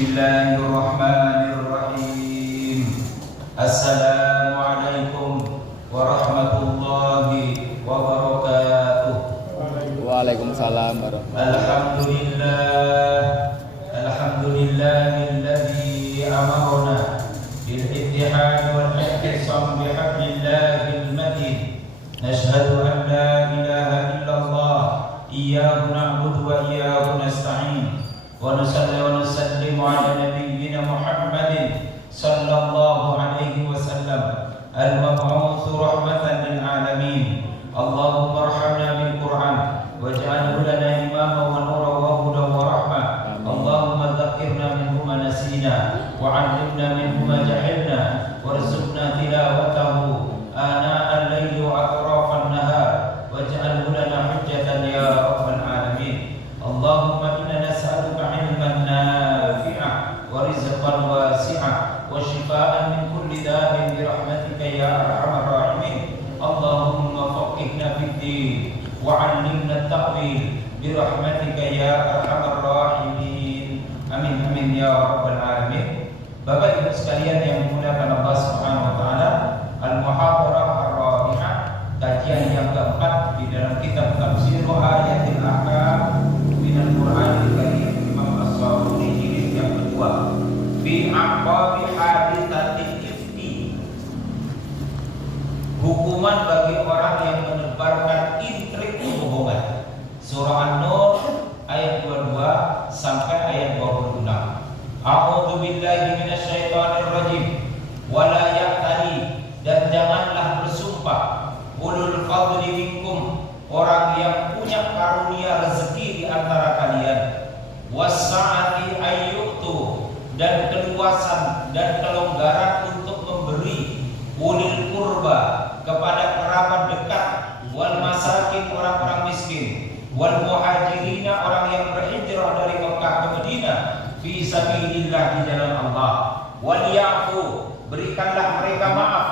Bismillahirrahmanirrahim. Assalamualaikum warahmatullahi wabarakatuh. Waalaikumsalam warahmatullahi wabarakatuh. Alhamdulillahilladzi amarna bil ittihad wal ihtisam bihablillahil matin. Nashhadu an la ilaha illallah iyyahu na'budu wa iyyahu nasta'in. Wa nusalli wa nusallimu ala nabiyyina Muhammadin sallallahu alaihi wasallam al-mab'uts rahmatan lil alamin. Allahumma arhamna bil Qur'an waj'alhu lana imaman wa nuran wa hudan wa rahmah. Allahumma dzakkirna minhu ma nasina wa 'allimna minhu ma jahilna warzuqna tilawatahu ana al-laili wa atrafan nahar waj'alhu lana hujjatan ya rabbal alamin. Allahumma inna nas'aluka 'ilman nafi'an wa rizqan wasi'an wa shifaa'an min kulli da'in bi rahmatika ya arhamar rahimin. Allahumma faqihna fid din wa 'allimna at-ta'wil bi rahmatika ya arhamar rahimin. Amin amin ya rabbal alamin. Bapak Ibu sekalian yang dimuliakan Allah Subhanahu wa taala, al-muhadarah ar-rabi'ah, kajian yang keempat di dalam kitab Tafsir Ayatil Ahkam minal Qur'anil Karim Imam As-Sabuni jilid yang kedua, fi aqabi haditsatil ifki, hukuman bagi orang yang menebarkan intrik kebohongan. Surah An-Nur ayat 22 sampai ayat 26. A'udzu billahi minasyaitonir rajim. Wala ya'tali, dan janganlah bersumpah, ulul fadli minkum, orang yang punya karunia rezeki di antara kalian, wasa'ati ayyutu, dan keluasan dan kelonggaran untuk memberi, ulil qurba, kepada kerabat dekat, wal masakin, orang-orang miskin, wal muhajirina, orang yang berhijrah dari Mekah ke Madinah, fi sabilillah, di jalan Allah, wal ya'fu, berikanlah mereka maaf,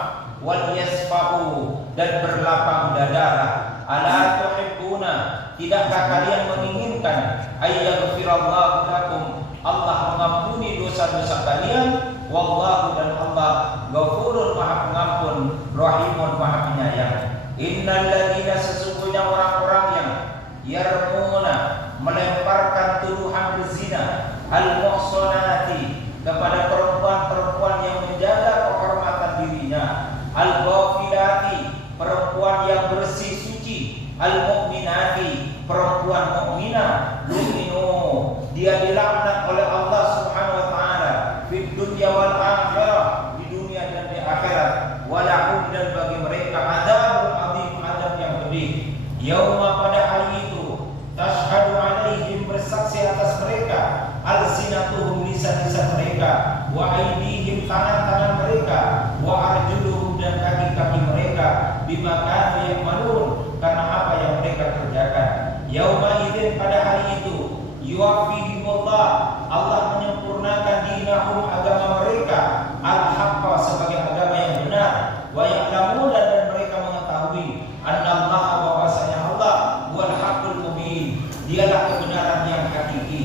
wal yasfahu, dan berlapang dadalah. Ala tuhibbuna, tidakkah kalian menginginkan ayyaghfirallahu lakum, Allah mengampuni dosa-dosa kalian, wallahu, dan Allah Ghafurun, Maha Pengampun, Rahimun, Maha Penyayang. Innal ladzina, sesungguhnya orang-orang yang yarmuna, melemparkan tuduhan berzina, al-muhsanati, kepada perempuan-perempuan yang menjaga kehormatan dirinya, al-ghafilati, perempuan yang bersih suci, al-mu'minati, perempuan mukminah, lu'inu, dia dilaknat oleh Allah Subhanahu wa taala fid dunya wal akhirah, di dunia dan di akhirat, walahum, dan bagi mereka adzabun adzim, azab yang pedih. Yauma, pada hari itu, tashhadu alaihim, bersaksi atas mereka, alsinatuhum, lisan-lisan mereka, wa aydihim, tangan-tangan mereka, wa arjuluhum, dan kaki-kaki mereka, bima kanu ya'malun, karena apa yang mereka kerjakan. Yauma idzin, pada hari itu, yuwaffihimullah, Allah menyempurnakan dinahum, agama mereka, al-haqqa, sebagai agama yang benar, wa ya'lamun, dan mereka mengetahui, annallaha, bahwasanya Allah, wal haqqul mubin, dialah kebenaran yang hakiki.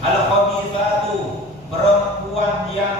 Al-khabithatu, perempuan yang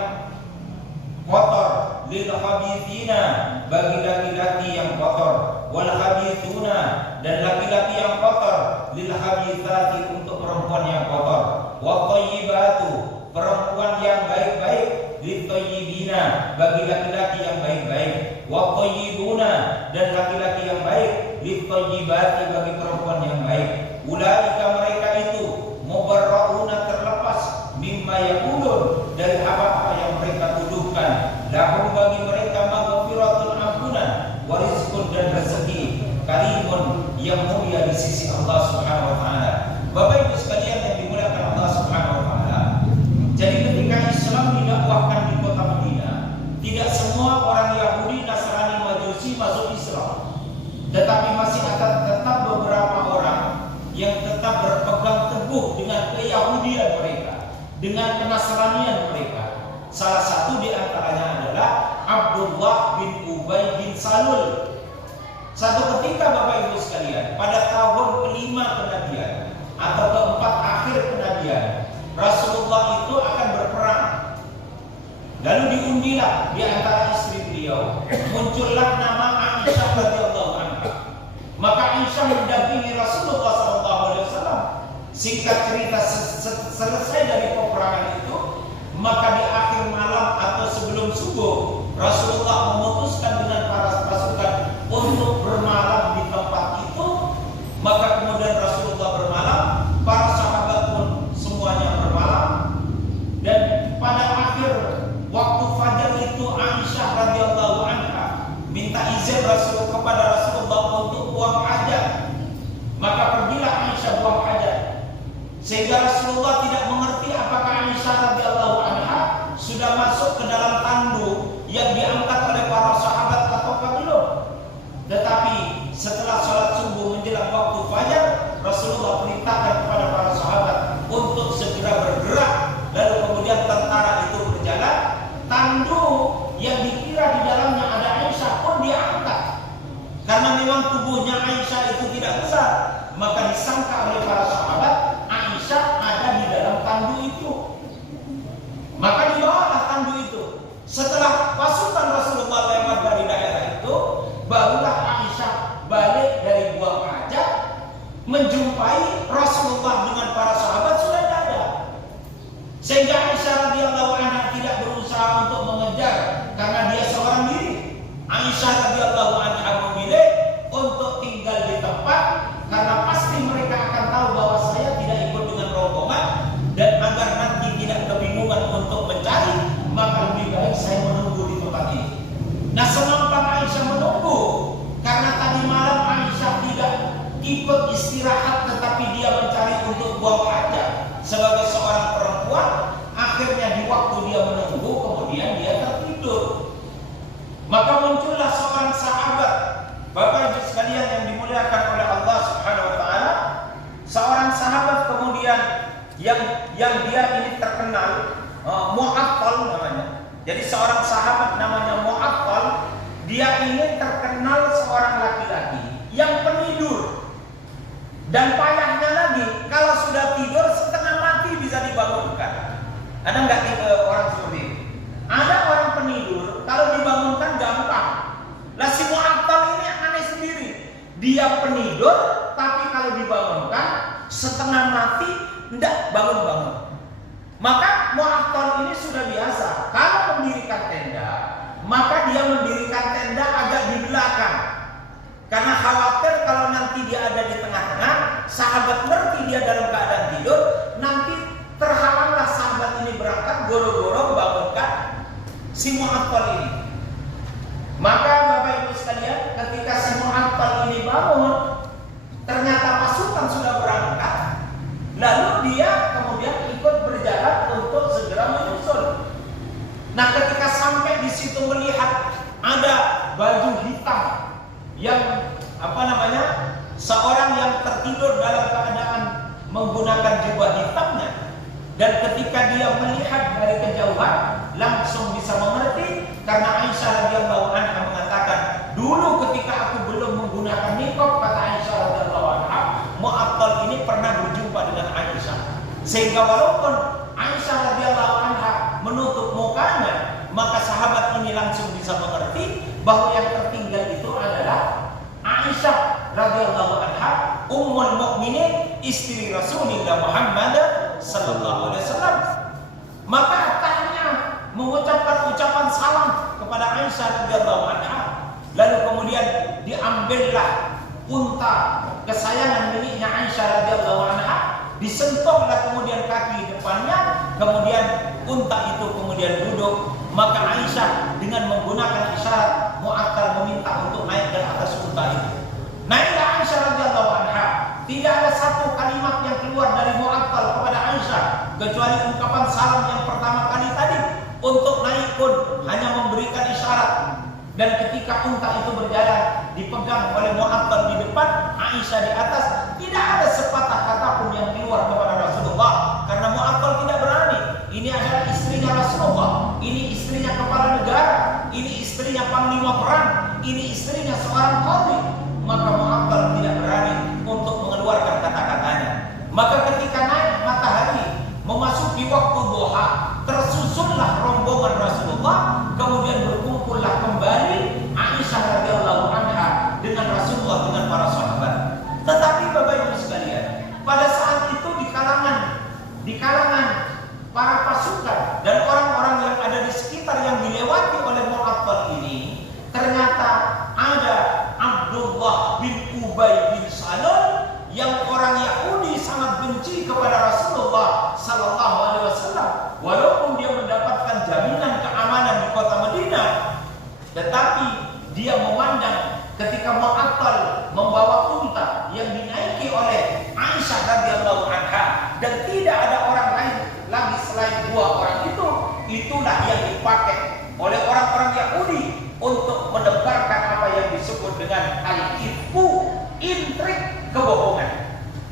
kotor, lil khabithina, bagi laki-laki yang kotor, wal khabithuna, dan laki-laki yang kotor, lil khabithati, untuk perempuan yang kotor, wa thayyibatu, perempuan yang baik-baik, lit thayyibina, bagi laki-laki yang baik-baik, wa thayyibuna, dan laki-laki yang baik, lit thayyibati, bagi perempuan yang baik. Ulaika, mereka itu, mubarrauna, terlepas, mimma yaqulun, dari apa-apa yang mereka tuduhkan, lahum, bagi mereka, maghfiratun, ampunan, wa rizqun, dan rezeki, karimun, yang mulia di sisi Allah Subhanahu wa taala. Bapak Ibu sekalian yang dimuliakan Allah Subhanahu wa taala, jadi ketika Islam didakwahkan di kota Madinah, tidak semua orang Yahudi, Nasrani, Majusi masuk Islam, tetapi masih ada tetap beberapa orang yang tetap berpegang teguh dengan keyahudian mereka, dengan kenasranian mereka. Salah satu di antaranya adalah Abdullah bin Ubay bin Salul. Satu ketika Bapak Ibu sekalian, pada tahun kelima kenabian atau keempat akhir kenabian, Rasulullah itu akan berperang Lalu diundilah di antara istri beliau, muncullah nama Aisyah radhiyallahu anha. Maka Aisyah mendampingi Rasulullah SAW. Singkat cerita, selesai dari peperangan itu, maka di akhir malam atau sebelum subuh, Rasulullah memutuskan dengan para pasukan untuk bermalam di tempat itu. Maka kemudian Rasulullah bermalam, para sahabat pun semuanya bermalam. Dan pada akhir waktu fajar itu, Aisyah radhiyallahu anha minta izin kepada Rasulullah untuk buang hajat. Maka pergilah Aisyah buang hajat, sehingga Rasulullah tidak mengerti apakah Aisyah radhiyallahu anha sudah masuk ke dalam tandu yang diangkat oleh para sahabat ataukah belum. Tetapi setelah sholat subuh menjelang waktu fajar, Rasulullah perintahkan kepada para sahabat untuk segera bergerak. Lalu kemudian tentara itu berjalan. Tandu yang dikira di dalamnya ada Aisyah pun diangkat. Karena memang tubuhnya Aisyah itu tidak besar, maka disangka oleh para sahabat Aisyah ada di dalam tandu itu. Maka dibawalah tandu itu. Setelah pasukan Rasulullah lewat dari daerah itu, barulah Aisyah balik dari buang hajat, menjumpai Rasulullah dengan para sahabat sudah tidak ada. Sehingga Aisyah radhiyallahu anha tidak berusaha untuk mengejar karena dia seorang diri. Aisyah radhiyallahu anha memilih untuk tinggal di tempat karena pasti mereka akan tahu bahwa saya tidak ikut dengan rombongan, dan agar nanti tidak kebingungan untuk mencari, maka lebih baik saya menunggu di tempat ini. Nah, semampan Aisyah menunggu karena tadi malam Aisyah tidak ikut istirahat, tetapi dia mencari untuk buang hajat sebagai seorang perempuan. Akhirnya di waktu dia menunggu, kemudian dia tertidur. Maka muncullah seorang sahabat, Bapak Ibu sekalian yang dimuliakan oleh Allah Subhanahu wa taala. Seorang sahabat kemudian yang dia ini terkenal, Mu'attal namanya. Jadi seorang sahabat namanya Mu'attal, dia ini terkenal seorang laki-laki yang penidur. Dan payahnya lagi, kalau sudah tidur setengah mati bisa dibangunkan. Ada nggak orang seperti itu? Ada orang penidur, kalau dibangunkan gampang. Lah si Mu'attal ini aneh sendiri. Dia penidur, tapi kalau dibangunkan setengah mati, tidak bangun-bangun. Maka Mu'attal ini sudah biasa. Kalau mendirikan tenda, maka dia mendirikan tenda agak di belakang. Karena khawatir kalau nanti dia ada di tengah-tengah, sahabat ngerti dia dalam keadaan tidur, nanti terhalanglah sahabat ini berangkat, goro-goro bangunkan si Mu'attal ini. Maka Bapak Ibu sekalian, ketika si Mu'attal ini bangun, ternyata pasukan sudah berangkat. Lalu dia kemudian ikut berjalan untuk segera menyusul. Nah, ketika sampai di situ melihat ada baju hitam yang seorang yang tertidur dalam keadaan menggunakan jubah hitamnya. Dan ketika dia melihat dari kejauhan, langsung bisa mengerti, karena Aisyah radhiyallahu anha mengatakan, dulu ketika aku belum menggunakan niqab, kata Aisyah radhiyallahu anha, Mu'attal ini pernah berjumpa dengan Aisyah. Sehingga walaupun Aisyah radhiyallahu anha menutup mukanya, maka sahabat ini langsung bisa mengerti bahwa yang tertinggal itu adalah Aisyah radhiyallahu anha, ummul mukminin, istri Rasulullah Muhammad sallallahu alaihi wasallam. Maka tanya, mengucapkan ucapan salam kepada Aisyah radhiyallahu anha. Lalu kemudian diambillah unta kesayangan miliknya Aisyah radhiyallahu anha, disentuhlah kemudian kaki depannya, kemudian unta itu kemudian duduk. Maka Aisyah dengan menggunakan isyarat, Mu'attal meminta untuk naik ke atas unta itu. Naiklah Aisyah radhiyallahu anha. Tidak ada satu kalimat yang keluar dari Mu'attal kepada Aisyah kecuali ungkapan salam yang pertama kali tadi. Untuk naik pun hanya memberikan isyarat. Dan ketika unta itu berjalan, dipegang oleh Mu'attal di depan, Aisyah di atas, tidak ada sepatah kata pun yang keluar kepada Rasulullah, karena Mu'attal tidak berani. Ini adalah istrinya Rasulullah, ini istrinya kepala negara, ini istrinya panglima perang, ini istrinya seorang qadhi. Maka Mu'attal tidak berani untuk mengeluarkan kata-katanya. Maka ketika naik matahari memasuki waktu duha, tersusunlah rombongan Rasulullah, kemudian berkumpullah kembali Aisyah radhiyallahu anha dengan Rasulullah dengan para sahabat. Tetapi Bapak Ibu sekalian, pada saat itu di kalangan para pasukan dan orang-orang yang ada di sekitar yang dilewati oleh Mu'attal ini, ternyata ada Abdullah bin Ubay bin Salul yang orang Yahudi sangat benci kepada Rasulullah sallallahu alaihi wasallam. Walaupun dia mendapatkan jaminan keamanan di kota Madinah, tetapi dia memandang ketika Mu'attal membawa unta yang dinaiki oleh Aisyah radhiyallahu anha dan tidak ada orang lain lagi selain dua orang itu, itulah yang dipakai oleh orang-orang Yahudi untuk menebarkan apa yang disebut dengan al-ifku, intrik, kebohongan.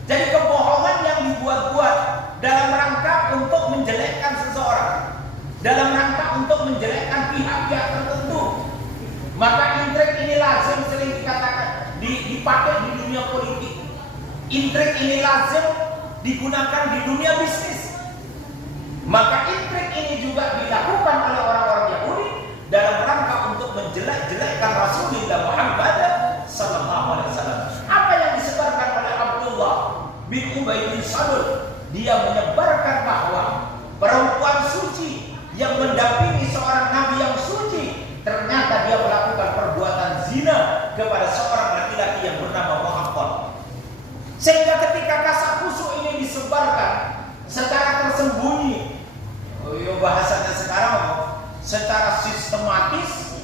Jadi kebohongan yang dibuat-buat dalam rangka untuk menjelekkan seseorang, dalam rangka untuk menjelekkan pihak-pihak tertentu. Maka intrik ini lazim sering dikatakan dipakai di dunia politik. Intrik ini lazim digunakan di dunia bisnis. Maka intrik ini juga dilakukan oleh orang-orang Yahudi dalam rangka untuk menjelek-jelekkan Rasulullah Muhammad sallallahu alaihi wasallam. Apa yang disebarkan oleh Abdullah bin Ubay bin Salul? Dia menyebarkan bahwa perempuan suci yang mendampingi seorang nabi yang suci ternyata dia melakukan perbuatan zina kepada seorang laki-laki yang bernama Mu'attal. Sehingga ketika kasak-kusuk ini disebarkan secara tersembunyi, bahasanya sekarang secara sistematis,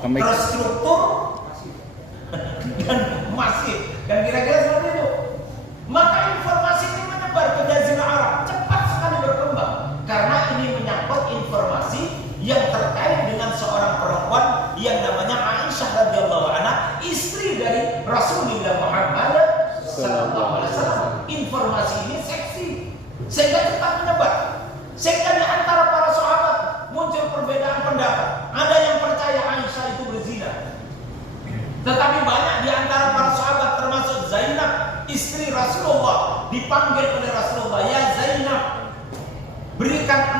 terstruktur dan masif, dan kira-kira seperti itu, maka informasi ini menyebar ke Jazirah Arab, cepat sekali berkembang karena ini menyangkut informasi yang terkait dengan seorang perempuan yang namanya Aisyah radhiyallahu anha, istri dari Rasulullah Muhammad sallallahu alaihi wasallam. Informasi ini seksi sehingga cepat menyebar, sehingga di antara para sahabat muncul perbedaan pendapat. Ada yang percaya Aisyah itu berzina, tetapi banyak di antara para sahabat termasuk Zainab istri Rasulullah dipanggil oleh Rasulullah, ya Zainab, berikan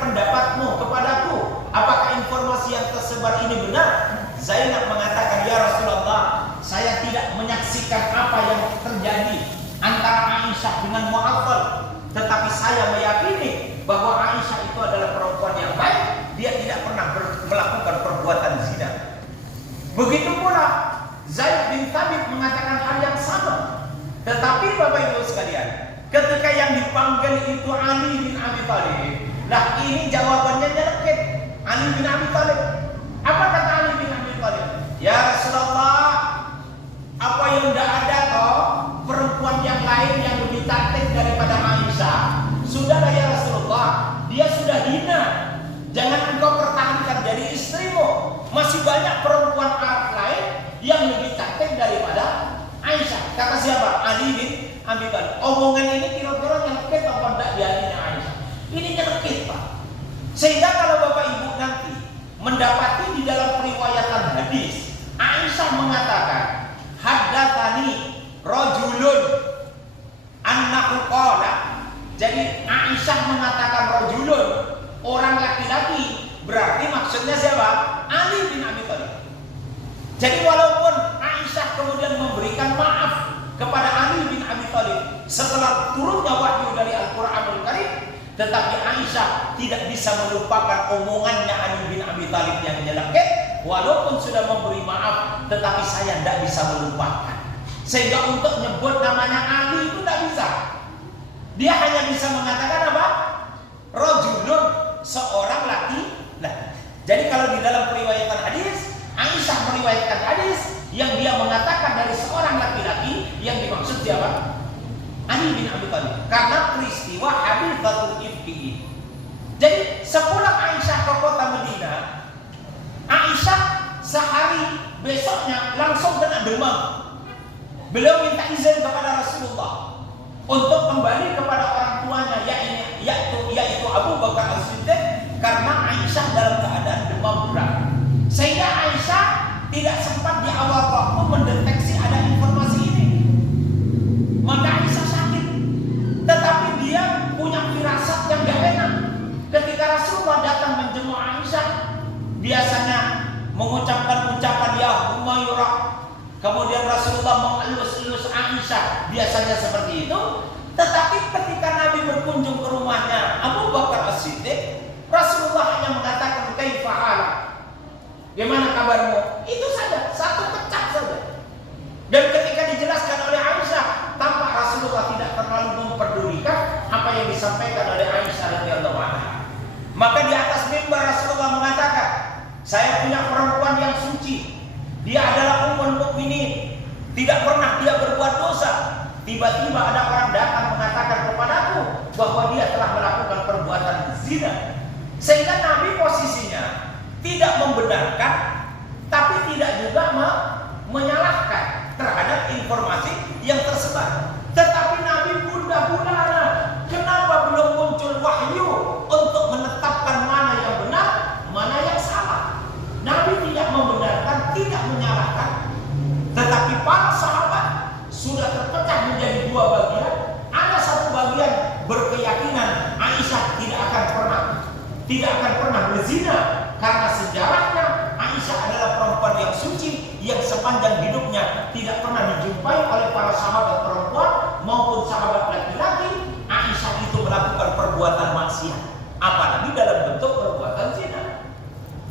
pendapatmu kepadaku, apakah informasi yang tersebar ini benar? Zainab mengatakan, ya Rasulullah, saya tidak menyaksikan apa yang terjadi antara Aisyah dengan Mu'attal, tetapi saya meyakini bahwa Aisyah itu adalah perempuan yang baik, dia tidak pernah melakukan perbuatan zina. Begitu pula Zaid bin Thabit mengatakan hal yang sama. Tetapi Bapak Ibu sekalian, ketika yang dipanggil itu Ali bin Abi Thalib, nah ini jawabannya nyelekit. Ali bin Abi Thalib, apa kata Ali bin Abi Thalib? Ya Rasulullah, apa yang tidak ada toh perempuan yang lain yang lebih cantik daripada Aisyah? Sudahlah ya Rasulullah, dia sudah hina, jangan engkau pertahankan jadi istrimu. Masih banyak perempuan Arab lain yang lebih cantik daripada Aisyah. Kata siapa? Ali bin Abi Thalib. Omongan ini kira-kira nyelekit apa enggak di hatinya Aisyah? Ini nyelekit, Pak. Sehingga kalau Bapak Ibu nanti mendapati di dalam periwayatan hadis, Aisyah mengatakan, haddatsani rajulun annahu qala. Jadi Aisyah mengatakan rajulun, orang laki-laki, berarti maksudnya siapa? Ali bin Abi Thalib. Jadi walaupun Aisyah kemudian memberikan maaf kepada Ali bin Abi Thalib setelah turunnya wahyu dari Al-Qur'anul Karim, tetapi Aisyah tidak bisa melupakan omongannya Ali bin Abi Thalib yang nyelekit. Walaupun sudah memberi maaf, tetapi saya tidak bisa melupakan. Sehingga untuk nyebut namanya Ali itu tidak bisa. Dia hanya bisa mengatakan apa? Rajulun, seorang laki. Nah, jadi kalau di dalam periwayatan hadis, Aisyah meriwayatkan hadis yang dia mengatakan dari seorang laki-laki, yang dimaksud siapa? Ali bin Abi Thalib. Karena peristiwa hadithatul ifki. Jadi sepulang Aisyah ke kota Madinah, Aisyah sehari besoknya langsung kena demam. Beliau minta izin kepada Rasulullah untuk kembali kepada orang tuanya, yaitu Abu Bakar As-Siddiq, karena Aisyah dalam keadaan demam berat. Sehingga Aisyah tidak sempat di awal waktu mendeteksi ada informasi ini. Maka Aisyah sakit, tetapi dia punya firasat yang gak enak. biasanya seperti itu. Tetapi ketika Nabi berkunjung ke rumahnya Abu Bakar As-Siddiq, Rasulullah hanya mengatakan kaifa halak, gimana kabarmu? Itu saja, satu kecap saja. Dan ketika dijelaskan oleh Aisyah, tampak Rasulullah tidak terlalu memperdulikan apa yang disampaikan oleh Aisyah radhiyallahu anha. Maka di atas mimbar Rasulullah mengatakan, saya punya perempuan yang suci, dia adalah ummul mukminin, tidak pernah dia berbuat dosa. Tiba-tiba ada orang datang mengatakan kepadaku bahwa dia telah melakukan perbuatan zina. Sehingga Nabi posisinya tidak membenarkan, tapi tidak juga menyalahkan terhadap informasi yang tersebar. Tetapi Nabi gundah-gulana, kenapa belum muncul wahyu untuk menetapkan mana yang benar, mana yang salah. Nabi tidak membenarkan, tidak menyalahkan. Tetapi para sahabat sudah terpecah menjadi dua bagian. Ada satu bagian berkeyakinan Aisyah tidak akan pernah berzina, karena sejarahnya Aisyah adalah perempuan yang suci yang sepanjang hidupnya tidak pernah dijumpai oleh para sahabat perempuan maupun sahabat laki-laki Aisyah itu melakukan perbuatan maksiat, apalagi dalam bentuk perbuatan zina.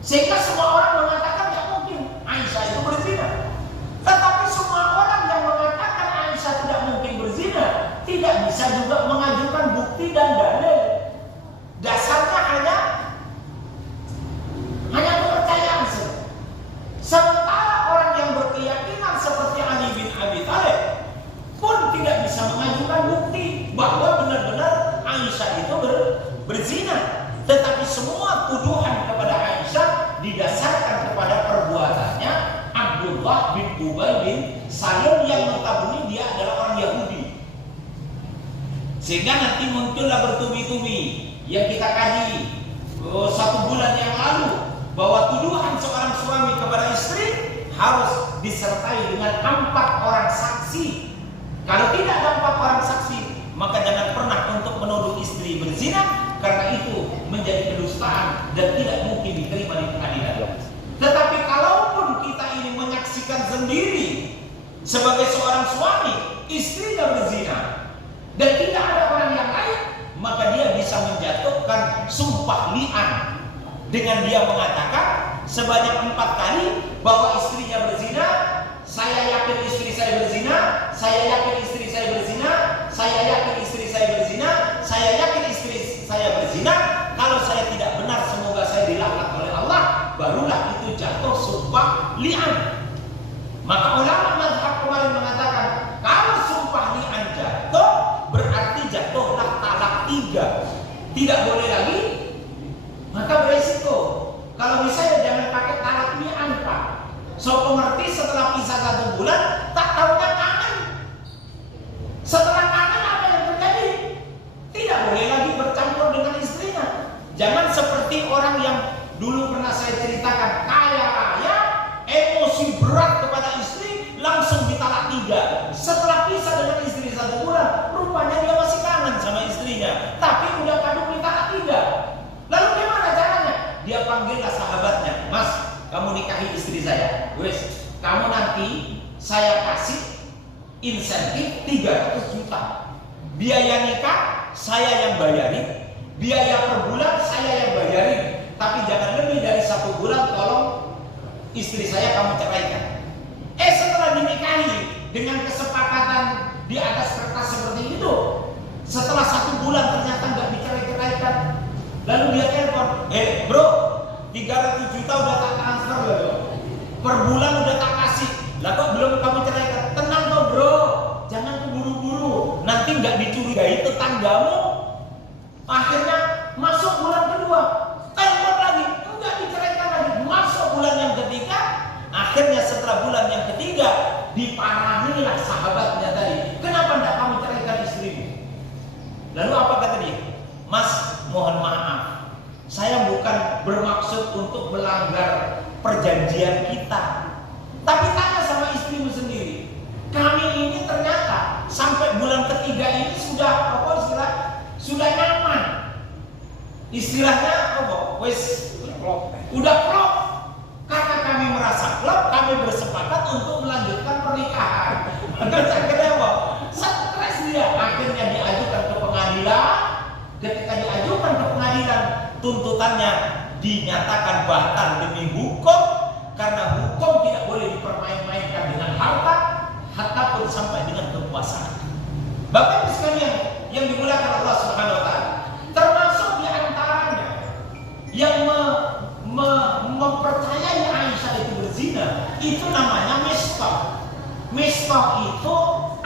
Sehingga semua orang mengatakan tidak mungkin Aisyah itu berzina. Tetapi semua orang yang mengatakan Aisyah tidak mungkin berzina tidak bisa juga mengajukan bukti dan dalil. Dasarnya hanya kepercayaan saja. Sementara orang yang berkeyakinan seperti Ali bin Abi Thalib pun tidak bisa mengajukan bukti bahwa benar-benar Aisyah itu berzina. Tetapi semua tuduhan kepada Aisyah didasarkan kepada perbuatannya Abdullah bin Ubay bin Salul yang notabene dia adalah orang Yahudi. Sehingga nanti muncullah bertubi-tubi yang kita kaji 1 bulan yang lalu, bahwa tuduhan seorang suami kepada istri harus disertai dengan 4 orang saksi. Kalau tidak ada 4 orang saksi, maka jangan pernah untuk menuduh istri berzina, karena itu menjadi kedustaan dan tidak mungkin diterima di pengadilan. Tetapi kalaupun kita ini menyaksikan sendiri sebagai seorang suami istrinya berzina dan tidak ada orang yang lain, maka dia bisa menjatuhkan sumpah li'an dengan dia mengatakan sebanyak 4 kali bahwa istrinya berzina. Saya yakin istri saya berzina, saya yakin istri saya berzina, saya yakin istri saya berzina, saya yakin istri saya berzina. Kalau saya tidak benar, semoga saya dilaknat oleh Allah. Barulah itu jatuh sumpah li'an. Maka ulama mazhab kemarin mengatakan kalau sumpah li'an jatuh, berarti jatuhlah talak 3. Tidak boleh lagi. Maka beresiko. Kalau misalnya jangan pakai talak li'an, Pak. So pengerti setelah pisah 1 bulan, tak tahunya kangen. Setelah kangen apa yang terjadi? Tidak boleh lagi bercampur dengan istrinya. Jangan seperti orang yang dulu pernah saya ceritakan, kaya raya, emosi berat kepada istri, langsung ditalak 3. Setelah pisah dengan istri 1 bulan, rupanya dia masih kangen sama istrinya, tapi udah kadung ditalak 3. Lalu gimana caranya? Dia panggillah sahabatnya, Mas, kamu nikahi istri saya, wes, kamu nanti saya kasih insentif 300 juta. Biaya nikah saya yang bayarin, biaya per bulan saya yang bayarin. Tapi jangan lebih dari 1 bulan, tolong istri saya kamu ceraikan. Setelah dinikahi dengan kesepakatan di atas kertas seperti itu, setelah 1 bulan ternyata nggak dicerai-ceraikan. Lalu dia telepon, bro, 300 juta udah tak transfer loh, per bulan udah tak kasih. Lah kok belum kamu ceraikan? Tenang kok bro, jangan keburu-buru, nanti nggak dicurigai tetanggamu. Akhirnya masuk bulan kedua, telepon lagi, enggak diceraikan lagi. Masuk bulan yang ketiga, akhirnya setelah bulan yang ketiga diparahilah sahabatnya tadi, kenapa enggak kamu ceraikan istrimu? Lalu apa kata dia? Mas, mohon maaf, saya bukan bermaksud untuk melanggar perjanjian kita, tapi tanya sama istrimu sendiri. Kami ini ternyata sampai bulan ketiga ini sudah sudah nyaman. Istilahnya apa? Udah klop. Karena kami merasa klop, kami bersepakat untuk melanjutkan pernikahan. Maka akhirnya apa? stres dia. Akhirnya diajukan ke pengadilan. Ketika diajukan ke pengadilan, tuntutannya dinyatakan batal demi hukum, karena hukum tidak boleh dipermain-mainkan dengan harta pun sampai dengan kekuasaan. Bapak Ibu sekalian yang dimuliakan Allah Subhanahu wa taala, termasuk di antaranya yang mempercayai Aisyah itu berzina, itu namanya Mistah. Mistah itu